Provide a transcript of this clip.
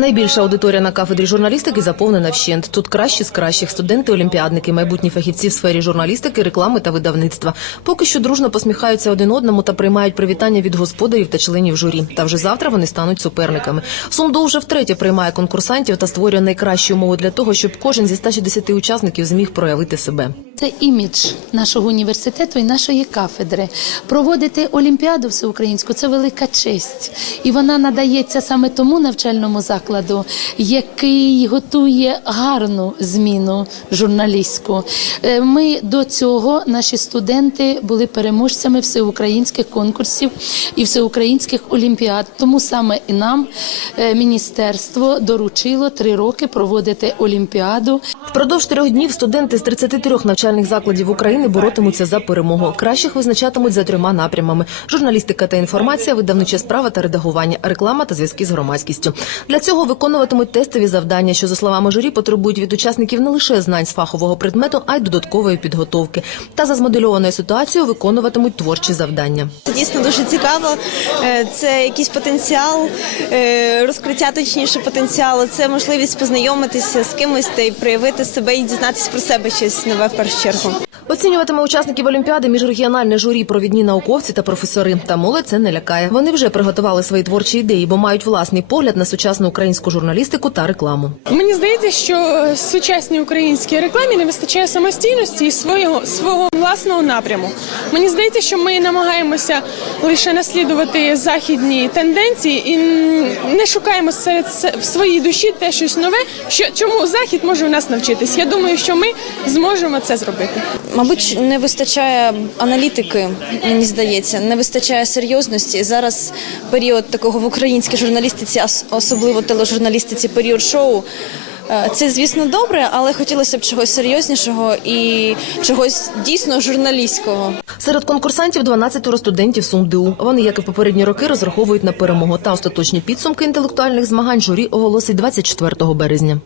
Найбільша аудиторія на кафедрі журналістики заповнена вщент. Тут кращі з кращих студенти, олімпіадники, майбутні фахівці в сфері журналістики, реклами та видавництва. Поки що дружно посміхаються один одному та приймають привітання від господарів та членів журі. Та вже завтра вони стануть суперниками. Сумдо вже втретє приймає конкурсантів та створює найкращі умови для того, щоб кожен зі 160 учасників зміг проявити себе. Це імідж нашого університету і нашої кафедри. Проводити олімпіаду всеукраїнську це велика честь, і вона надається саме тому навчальному закладу, який готує гарну зміну журналістську. Е, Ми до цього наші студенти були переможцями всеукраїнських конкурсів і всеукраїнських олімпіад. Тому саме і нам е, міністерство доручило три роки проводити олімпіаду. Впродовж трьох днів студенти з 33 навчальних закладів України боротимуться за перемогу. Кращих визначатимуть за трьома напрямами: журналістика та інформація, видавнича справа та редагування, реклама та зв'язки з громадськістю. Для цього виконуватимуть тестові завдання, що за словами журі потребують від учасників не лише знань з фахового предмету, а й додаткової підготовки. Та за змодельованою ситуацією виконуватимуть творчі завдання. Це дійсно дуже цікаво. Е, Це якийсь потенціал, е, розкриття точніше потенціалу. Це можливість познайомитися з кимось та й проявити себе і дізнатися про себе щось нове в першу чергу. Оцінюватиме учасників олімпіади міжрегіональне журі, провідні науковці та професори. Та молодь це не лякає. Вони вже приготували свої творчі ідеї, бо мають власний погляд на сучасну українську журналістику та рекламу. Мені здається, що сучасній українській рекламі не вистачає самостійності і свого свого власного напряму. Мені здається, що ми намагаємося лише наслідувати західні тенденції і не шукаємо серед се- в своїй душі те щось нове, що чому захід може у нас навчитись. Я думаю, що ми зможемо це зробити. Мабуть, не вистачає аналітики, мені здається, не вистачає серйозності. Зараз період такого в українській журналістиці, ос- особливо тележурналістиці, період шоу. Е, Це, звісно, добре, але хотілося б чогось серйознішого і чогось дійсно журналістського. Серед конкурсантів 12 студентів СумДУ. Вони, як і в попередні роки, розраховують на перемогу. Та остаточні підсумки інтелектуальних змагань журі оголосить 24 березня.